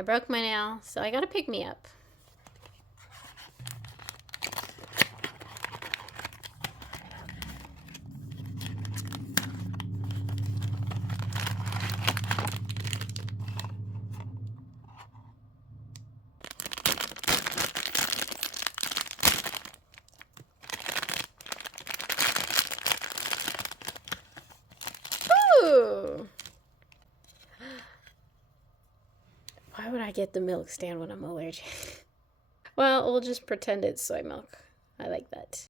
I broke my nail, so I gotta pick me up. Ooh. Why would I get the milk stand when I'm allergic? Well, we'll just pretend it's soy milk. I like that.